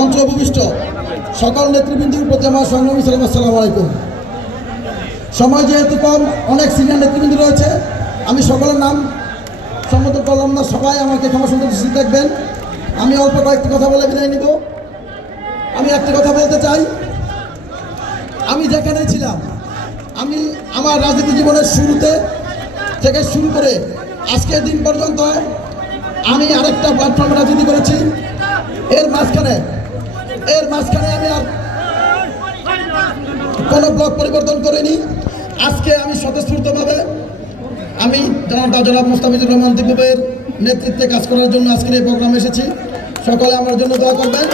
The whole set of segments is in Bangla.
উপবিষ্ট সকল নেতৃবৃন্দের প্রতি আমার সংগ্রামী সালাম, আসসালামু আলাইকুম। সময় যেহেতু কম, অনেক সিনিয়র নেতৃবৃন্দ রয়েছে। আমি সকলের নাম সম্মত করলাম না, সবাই আমাকে ক্ষমা সুন্দর দৃষ্টি দেখবেন। আমি অল্প কয়েকটি কথা বলে বিদায় নিব। আমি একটি কথা বলতে চাই। আমি যেখানে ছিলাম, আমি আমার রাজনীতি জীবনের শুরুতে থেকে শুরু করে আজকের দিন পর্যন্ত আমি আরেকটা প্ল্যাটফর্মে রাজনীতি করেছি। এর মাঝখানে এর মাঝখানে আমি আর কোনো ব্লক পরিবর্তন করিনি। আজকে আমি স্বতঃস্ফূর্তভাবে আমি জনাব জনাব মুস্তাফিজুর রহমান দিপুবের নেতৃত্বে কাজ করার জন্য আজকের এই প্রোগ্রামে এসেছি। সকলে আমার জন্য দোয়া করবেন।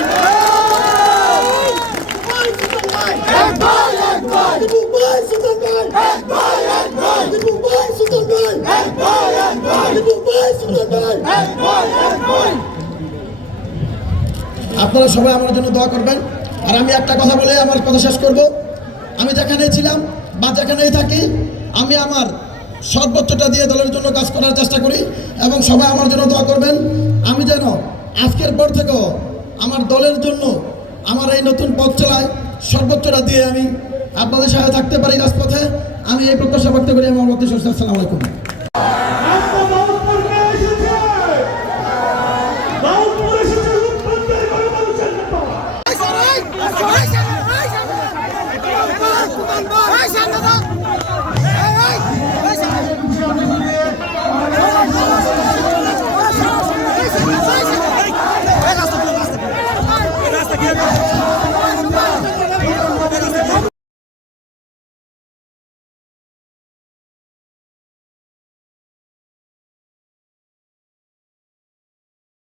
আপনারা সবাই আমার জন্য দোয়া করবেন। আর আমি একটা কথা বলে আমার কথা শেষ করব। আমি যেখানে ছিলাম বা যেখানেই থাকি, আমি আমার সর্বোচ্চটা দিয়ে দলের জন্য কাজ করার চেষ্টা করি এবং সবাই আমার জন্য দোয়া করবেন। আমি যেন আজকের পর থেকেও আমার দলের জন্য আমার এই নতুন পথ চলায়। সর্বোচ্চটা দিয়ে আমি আপনাদের সাথে থাকতে পারি রাজপথে। আমি এই প্রত্যাশা ব্যক্ত করি। আমার বক্তব্য শেষ করছি। আসসালামু আলাইকুম। Thank you.